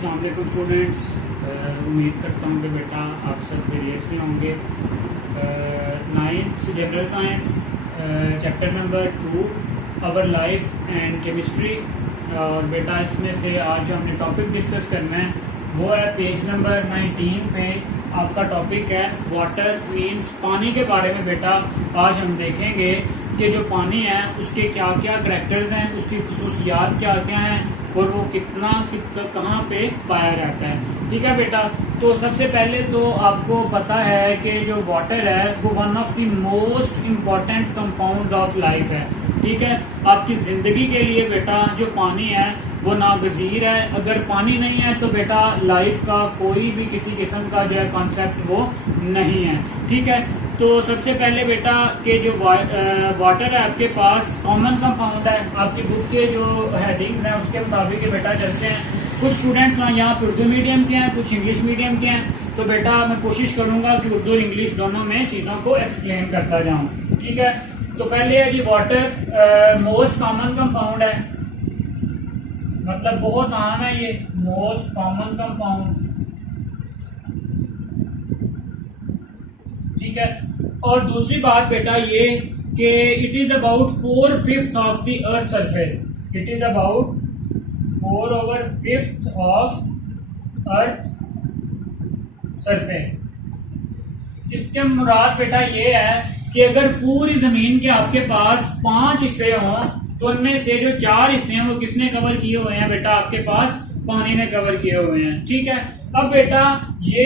अस्सलाम वालेकुम स्टूडेंट्स। उम्मीद करता हूँ कि बेटा आप सब खैरियत से होंगे। Ninth general science chapter number 2 our life and chemistry. और बेटा इसमें से आज जो हमने टॉपिक डिस्कस करना है वो है पेज नंबर 19 पे आपका टॉपिक है वाटर मीन्स पानी के बारे में। बेटा आज हम देखेंगे कि जो पानी है उसके क्या क्या करैक्टर्स हैं, उसकी खुसूसियात क्या क्या हैं और वो कितना कहाँ पे पाया जाता है। ठीक है बेटा, तो सबसे पहले तो आपको पता है कि जो वाटर है वो one of the most important compound of life है। ठीक है, आपकी ज़िंदगी के लिए बेटा जो पानी है वो नागज़ीर है। अगर पानी नहीं है तो बेटा लाइफ का कोई भी किसी किस्म का जो है कॉन्सेप्ट वो नहीं है। ठीक है, तो सबसे पहले बेटा के जो वाटर है आपके पास कॉमन कंपाउंड है। आपकी बुक के जो हेडिंग है उसके मुताबिक बेटा चलते हैं। कुछ स्टूडेंट्स यहाँ पे उर्दू मीडियम के हैं, कुछ इंग्लिश मीडियम के हैं, तो बेटा मैं कोशिश करूँगा कि उर्दू और इंग्लिश दोनों में चीज़ों को एक्सप्लेन करता जाऊँ। ठीक है, तो पहले है जी वाटर मोस्ट कॉमन कंपाउंड है, मतलब बहुत आम है ये, मोस्ट कॉमन कंपाउंड। ठीक है, और दूसरी बात बेटा ये कि it is about 4/5 of the earth surface. It is about 4/5 of earth surface. इसके मुराद बेटा ये है कि अगर पूरी जमीन के आपके पास 5 हिस्से हों तो उनमें से जो 4 हिस्से हैं वो किसने कवर किए हुए हैं बेटा, आपके पास पानी ने कवर किए हुए हैं। ठीक है, अब बेटा ये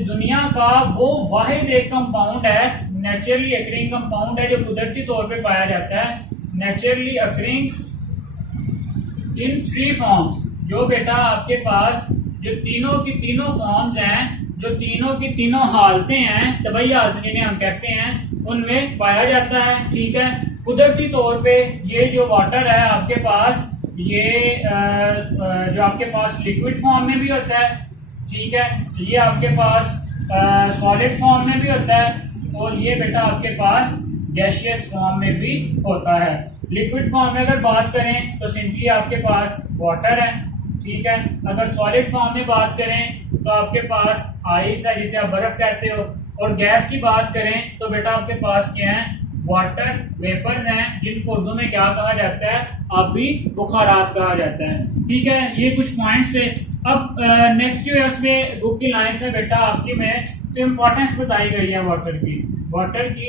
दुनिया का वो वाहिद एक कंपाउंड है, नेचुरली अकरिंग कंपाउंड है, जो कुदरती तौर पे पाया जाता है। नेचुरली अकरिंग इन 3 फॉर्म्स, जो बेटा आपके पास जो तीनों की तीनों फॉर्म्स हैं, जो तीनों की तीनों हालतें हैं, तबई हालतें जिन्हें हम कहते हैं, उनमें पाया जाता है। ठीक है, कुदरती तौर पे ये जो वाटर है आपके पास ये जो आपके पास लिक्विड फॉर्म में भी होता है। ठीक है, ये आपके पास सॉलिड फॉर्म में भी होता है और ये बेटा आपके पास गैसियस फॉर्म में भी होता है। लिक्विड फॉर्म में अगर बात करें तो सिंपली आपके पास वाटर है। ठीक है, अगर सॉलिड फॉर्म में बात करें तो आपके पास आइस है जिसे आप बर्फ कहते हो, और गैस की बात करें तो बेटा आपके पास क्या है, वाटर वेपर्स हैं, जिनको उर्दू में क्या कहा जाता है, आबी बुखारात कहा जाता है। ठीक है, ये कुछ पॉइंट्स है। अब नेक्स्ट जो है उसमें बुक की लाइन्स में बेटा आपकी में इम्पोर्टेंस बताई गई है वाटर की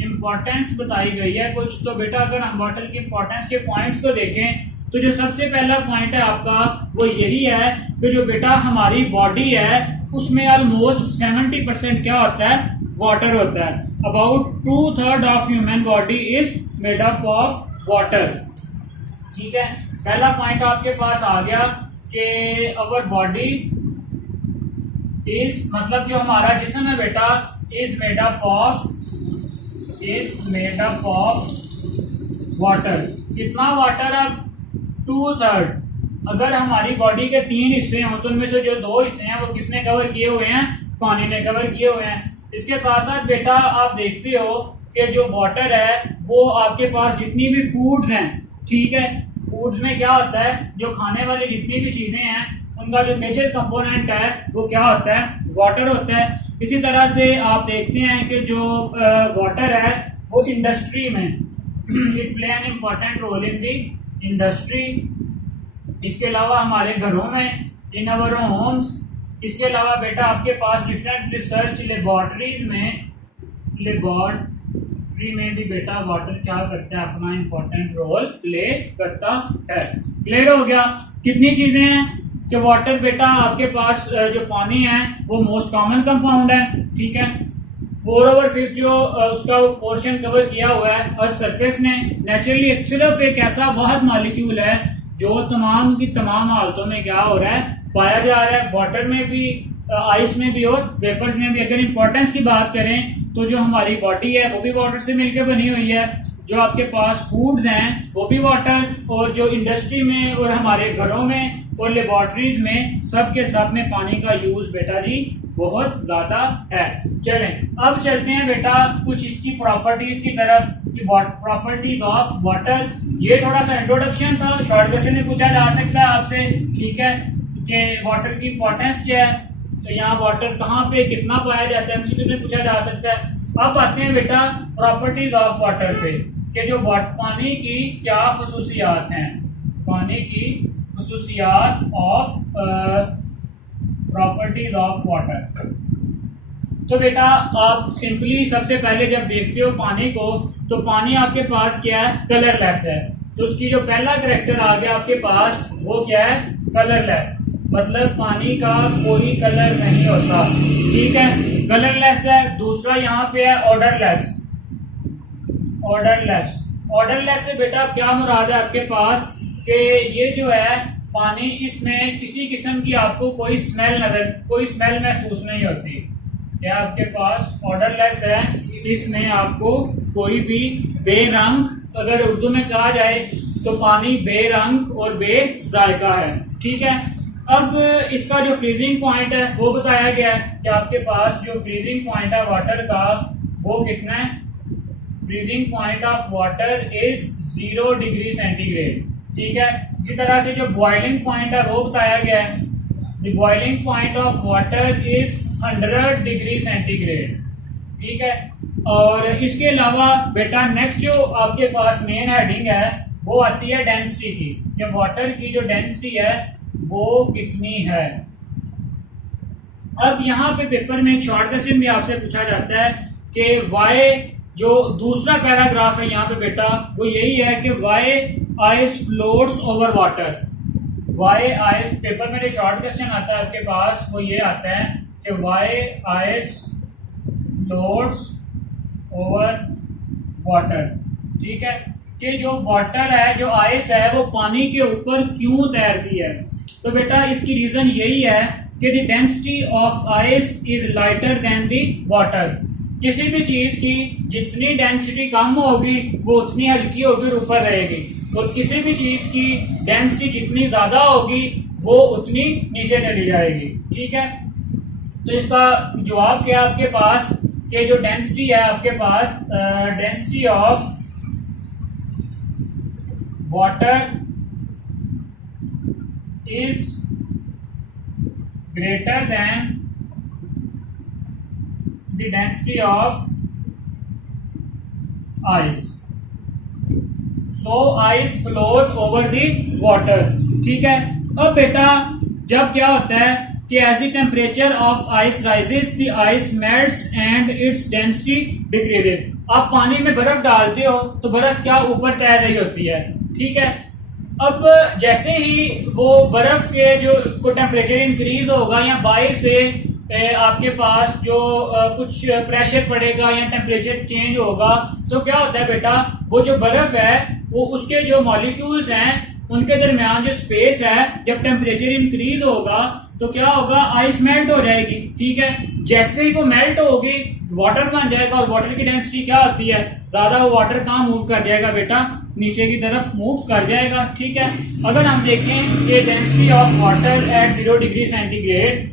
इम्पोर्टेंस बताई गई है कुछ। तो बेटा अगर हम वाटर की इम्पोर्टेंस के पॉइंट्स को देखें तो जो सबसे पहला पॉइंट है आपका वो यही है कि जो बेटा हमारी बॉडी है उसमें ऑलमोस्ट 70% क्या होता है, वाटर होता है। About 2/3 of human body is made up of water. ठीक है, पहला पॉइंट आपके पास आ गया कि अवर बॉडी इज, मतलब जो हमारा जिस्म है बेटा, is made up of water. कितना वाटर? अब 2/3। अगर हमारी बॉडी के 3 हिस्से हों तो उनमें से जो 2 हिस्से हैं वो किसने कवर किए हुए हैं, पानी ने कवर किए हुए हैं। इसके साथ साथ बेटा आप देखते हो कि जो वाटर है वो आपके पास जितनी भी फूड्स हैं, ठीक है, फूड्स में क्या होता है, जो खाने वाली जितनी भी चीजें हैं उनका जो मेजर कंपोनेंट है वो क्या होता है, वाटर होता है। इसी तरह से आप देखते हैं कि जो वाटर है वो इंडस्ट्री में it play an important role in the industry. इसके अलावा हमारे घरों में, इन अवर होम्स। इसके अलावा बेटा आपके पास डिफरेंट रिसर्च लेबॉर्ट्री में भी बेटा वाटर क्या करता है, अपना इंपॉर्टेंट रोल प्ले करता है। क्लियर हो गया? कितनी चीजें हैं कि वाटर बेटा आपके पास जो पानी है वो मोस्ट कॉमन कंपाउंड है। ठीक है, 4/5 जो उसका पोर्शन कवर किया हुआ है और सरफेस ने नेचुरली सिर्फ एक ऐसा वाहिद मॉलिक्यूल है जो तमाम की तमाम हालतों में क्या हो रहा है, पाया जा रहा है, वाटर में भी, आइस में भी और वेपर्स में भी। अगर इंपॉर्टेंस की बात करें तो जो हमारी बॉडी है वो भी वाटर से मिलकर बनी हुई है, जो आपके पास फूड्स हैं वो भी वाटर, और जो इंडस्ट्री में और हमारे घरों में और लेबॉर्ट्रीज में सब के सब में पानी का यूज बेटा जी बहुत ज्यादा है। चलें अब चलते हैं बेटा कुछ इसकी प्रॉपर्टीज की तरफ कि प्रॉपर्टीज ऑफ वाटर। ये थोड़ा सा इंट्रोडक्शन था, शॉर्ट क्वेश्चन में पूछा जा सकता है आपसे। ठीक है, कि वाटर की इंपॉर्टेंस क्या है, तो यहाँ वाटर कहाँ पे कितना पाया जाता है, एमसीक्यू में पूछा जा सकता है। अब आते हैं बेटा प्रॉपर्टीज ऑफ वाटर पे कि जो पानी की क्या खुसूसियात हैं, पानी की खुसूसियात ऑफ प्रॉपर्टीज ऑफ वाटर। तो बेटा आप सिंपली सबसे पहले जब देखते हो पानी को, तो पानी आपके पास क्या है, कलरलेस है। तो उसकी जो पहला कैरेक्टर आ गया आपके पास वो क्या है, कलरलेस, मतलब पानी का कोई कलर नहीं होता, ठीक है, कलरलेस है। दूसरा यहाँ पे है ऑर्डरलेस, ऑर्डरलेस, ऑर्डरलेस से बेटा क्या मुराद है आपके पास कि ये जो है पानी, इसमें किसी किस्म की आपको कोई स्मेल महसूस नहीं होती। क्या आपके पास ऑर्डरलेस है, इसमें आपको कोई भी बेरंग, अगर उर्दू में कहा जाए तो पानी बेरंग और बेजायका है, ठीक है। अब इसका जो फ्रीजिंग पॉइंट है वो बताया गया है कि आपके पास जो फ्रीजिंग पॉइंट है वाटर का वो कितना है, freezing point of water is 0 degree centigrade, ठीक है। इसी तरह से जो बॉइलिंग पॉइंट है वो बताया गया है, the boiling point of water is 100 degree centigrade, ठीक है। और इसके अलावा बेटा नेक्स्ट जो आपके पास मेन हेडिंग है वो आती है डेंसिटी की, कि वाटर की जो डेंसिटी है वो कितनी है। अब यहाँ पे पेपर में एक शॉर्ट क्वेश्चन भी आपसे पूछा जाता है कि वाई, जो दूसरा पैराग्राफ है यहाँ पे बेटा वो यही है कि why ice floats over water, why ice, paper में जो शॉर्ट क्वेश्चन आता है आपके पास वो ये आता है कि why ice floats over water, ठीक है, कि जो वाटर है, जो आइस है वो पानी के ऊपर क्यों तैरती है। तो बेटा इसकी रीजन यही है कि the density of ice is lighter than the water. किसी भी चीज की जितनी डेंसिटी कम होगी वो उतनी हल्की होगी और ऊपर रहेगी, और किसी भी चीज की डेंसिटी जितनी ज्यादा होगी वो उतनी नीचे चली जाएगी, ठीक है। तो इसका जवाब क्या है आपके पास कि जो डेंसिटी है आपके पास, density of water is greater than the density of ice, so ice float over the water, ठीक है। अब बेटा जब क्या होता है कि as the temperature of ice rises the ice melts and its density decreases। आप पानी में बर्फ डालते हो तो बर्फ क्या ऊपर तैर रही होती है, ठीक है। अब जैसे ही वो बर्फ के जो को टेम्परेचर इंक्रीज होगा या बाहर से आपके पास जो कुछ प्रेशर पड़ेगा या टेम्परेचर चेंज होगा, तो क्या होता है बेटा वो जो बर्फ है वो उसके जो मॉलिक्यूल्स हैं उनके दरमियान जो स्पेस है, जब टेम्परेचर इंक्रीज होगा तो क्या होगा, आइस मेल्ट हो जाएगी, ठीक है। जैसे ही वो मेल्ट होगी वाटर बन जाएगा, और वाटर की डेंसिटी क्या होती है, ज्यादा वो वाटर कहाँ मूव कर जाएगा बेटा, नीचे की तरफ मूव कर जाएगा, ठीक है। अगर हम देखें कि density of water at 0 degree centigrade,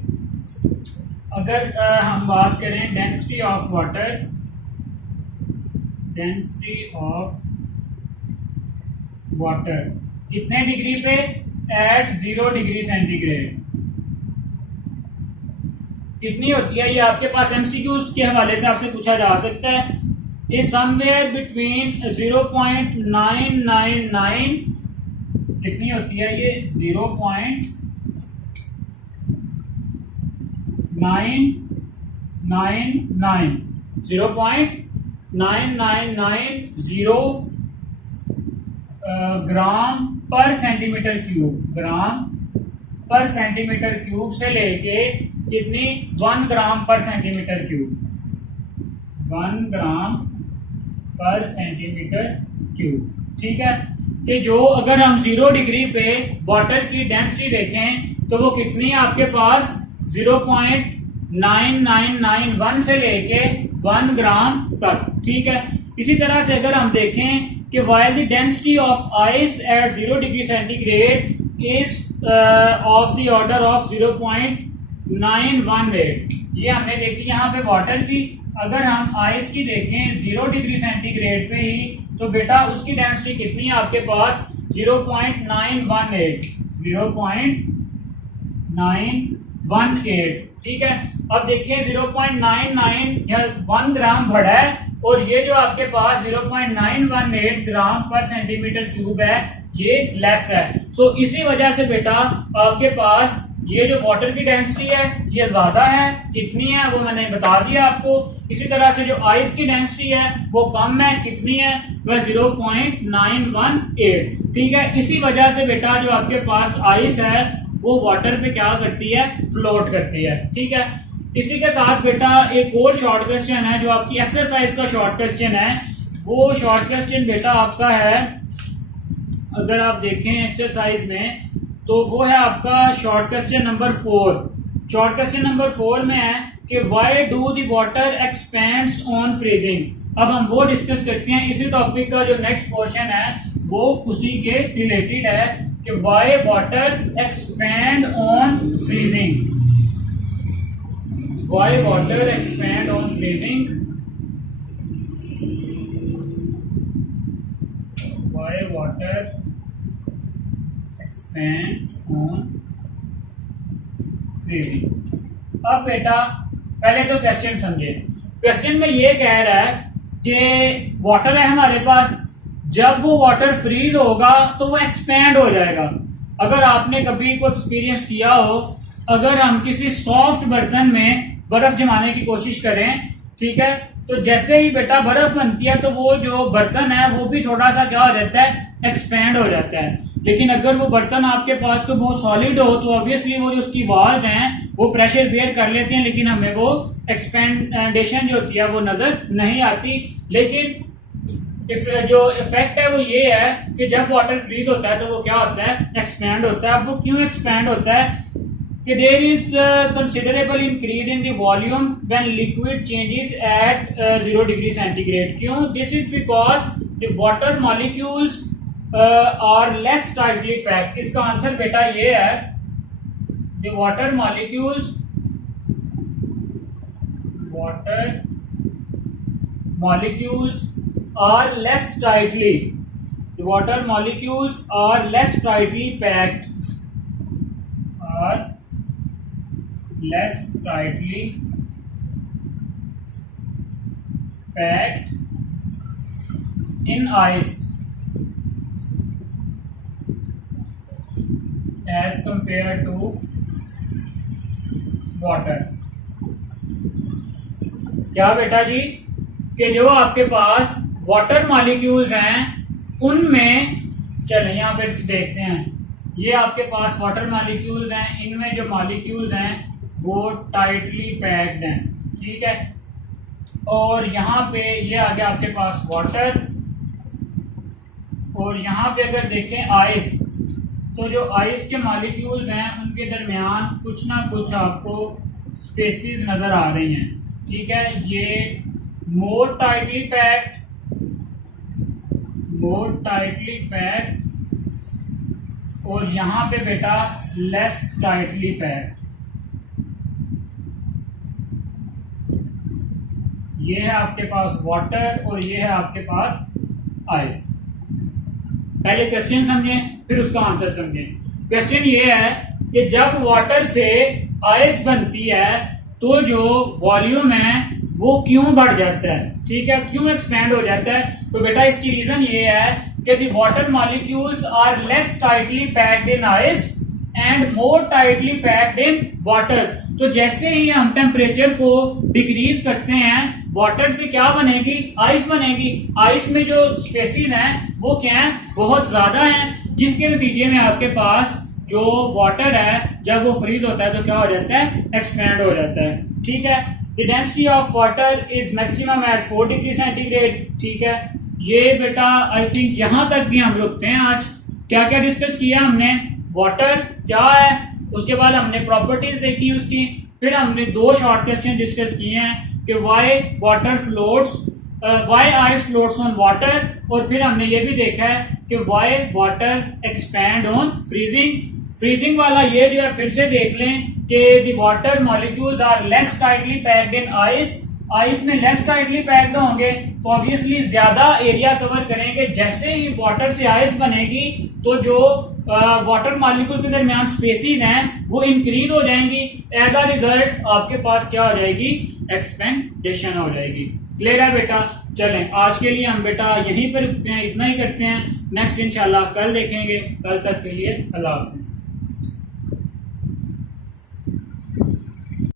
अगर हम बात करें density of water, density of water कितने डिग्री पे, एट 0 डिग्री सेंटीग्रेड कितनी होती है, ये आपके पास एमसीक्यूज के हवाले से आपसे पूछा जा सकता है। इज समवेयर बिटवीन 0.999, कितनी होती है ये, 0.9990 ग्राम पर सेंटीमीटर क्यूब, ग्राम पर सेंटीमीटर क्यूब से लेके कितनी, 1 ग्राम पर सेंटीमीटर क्यूब, 1 ग्राम पर सेंटीमीटर क्यूब, ठीक है। कि जो अगर हम 0 डिग्री पे वाटर की डेंसिटी देखें तो वो कितनी है आपके पास, 0.9991 से लेके 1 ग्राम तक, ठीक है। इसी तरह से अगर हम देखें कि while the density of ice at 0 degree centigrade is of the order of 0.918, ये हमने देखी यहाँ पे वाटर की। अगर हम आइस की देखें 0 डिग्री सेंटीग्रेड पे ही, तो बेटा उसकी डेंसिटी कितनी है आपके पास, 0.918, 0.918 0.918, ठीक है। अब देखिए 0.99 या 1 ग्राम बढ़ा है और ये जो आपके पास 0.918 ग्राम पर सेंटीमीटर क्यूब है ये लेस है। सो इसी वजह से बेटा आपके पास ये जो वाटर की डेंसिटी है ये ज्यादा है, कितनी है वो मैंने बता दिया आपको। इसी तरह से जो आइस की डेंसिटी है वो कम है, कितनी है वह 0.918, ठीक है। इसी वजह से बेटा जो आपके पास आइस है वो वाटर पे क्या करती है, फ्लोट करती है, ठीक है। इसी के साथ बेटा एक और शॉर्ट क्वेश्चन है जो आपकी एक्सरसाइज का शॉर्ट क्वेश्चन है। वो शॉर्ट क्वेश्चन बेटा आपका है, अगर आप देखें एक्सरसाइज में तो वो है आपका short question number 4। Short question number 4 में है कि why do the water expends on freezing. अब हम वो डिस्कस करते हैं। इसी टॉपिक का जो नेक्स्ट पोर्शन है वो उसी के रिलेटेड है कि why water expand on freezing, why water expand on freezing, why water expand on freezing. अब बेटा पहले तो क्वेश्चन समझे। क्वेश्चन में ये कह रहा है कि वाटर है हमारे पास, जब वो वाटर फ्रीज होगा तो वो एक्सपेंड हो जाएगा। अगर आपने कभी को एक्सपीरियंस किया हो, अगर हम किसी सॉफ्ट बर्तन में बर्फ जमाने की कोशिश करें, ठीक है, तो जैसे ही बेटा बर्फ बनती है तो वो जो बर्तन है वो भी थोड़ा सा क्या हो जाता है, एक्सपेंड हो जाता है। लेकिन अगर वो बर्तन आपके पास को बहुत सॉलिड हो तो ऑब्वियसली वो जो उसकी वॉल्स हैं वो प्रेशर बेयर कर लेते हैं, लेकिन हमें वो एक्सपेंडेशन जो होती है वो नजर नहीं आती। लेकिन जो इफेक्ट है वो ये है कि जब वाटर फ्रीज होता है तो वो क्या होता है, एक्सपैंड होता है। अब वो क्यों एक्सपैंड होता है कि there is considerable increase in the volume when liquid changes at 0 degree centigrade. क्यों? This is because the water molecules are less tightly packed. इसका आंसर बेटा ये है, the water molecules are less tightly, the water molecules are less tightly packed, in ice as compared to water। क्या बेटा जी कि जो आपके पास वाटर मॉलिक्यूल्स हैं उनमें, चलो यहाँ पे देखते हैं, ये आपके पास वाटर मॉलिक्यूल्स हैं, इनमें जो मॉलिक्यूल्स हैं वो टाइटली पैक्ड हैं, ठीक है। और यहाँ पे ये आ गया आपके पास वाटर, और यहाँ पे अगर देखें आइस, तो जो आइस के मॉलिक्यूल्स हैं उनके दरमियान कुछ ना कुछ आपको स्पेसिस नजर आ रही हैं, ठीक है। ये more tightly packed और यहां पे बेटा less tightly packed। ये है आपके पास वाटर और ये है आपके पास आइस। पहले क्वेश्चन समझें फिर उसका आंसर समझें। क्वेश्चन ये है कि जब वाटर से आइस बनती है तो जो वॉल्यूम है वो क्यों बढ़ जाता है, ठीक है, क्यों एक्सपेंड हो जाता है। तो बेटा इसकी रीजन ये है कि the water molecules are less tightly packed in ice and more tightly packed in water. तो जैसे ही हम टेम्परेचर को डिक्रीज करते हैं वाटर से क्या बनेगी, आइस बनेगी। आइस में जो स्पेसिस हैं वो क्या है, बहुत ज्यादा हैं, जिसके नतीजे में आपके पास जो वाटर है जब वो फ्रीज होता है तो क्या हो जाता है, एक्सपेंड हो जाता है, ठीक है। The density of water is maximum at 4 degree centigrade, ठीक है। ये बेटा आई थिंक यहाँ तक भी हम रुकते हैं। आज क्या क्या डिस्कस किया हमने, वाटर क्या है, उसके बाद हमने प्रॉपर्टीज देखी उसकी, फिर हमने 2 शॉर्ट क्वेश्चन डिस्कस किए हैं कि why water floats, why ice floats on water, और फिर हमने ये भी देखा है कि why water expand on freezing. Freezing वाला ये जो है फिर से देख लें कि the water molecules are less tightly packed in ice ice में लेस टाइटली पैक्ड होंगे तो ऑब्वियसली ज्यादा एरिया कवर करेंगे। जैसे ही वाटर से आइस बनेगी तो जो वाटर मॉलिक्यूल के दरमियान स्पेसिस हैं वो इंक्रीज हो जाएंगी। एज अ रिजल्ट आपके पास क्या हो जाएगी, एक्सपेंडेशन हो जाएगी। क्लियर है बेटा? चलें आज के लिए हम बेटा यहीं पर रुकते हैं, इतना ही करते हैं। नेक्स्ट इंशाल्लाह कल देखेंगे। कल तक के लिए अल्लाह हाफिज़।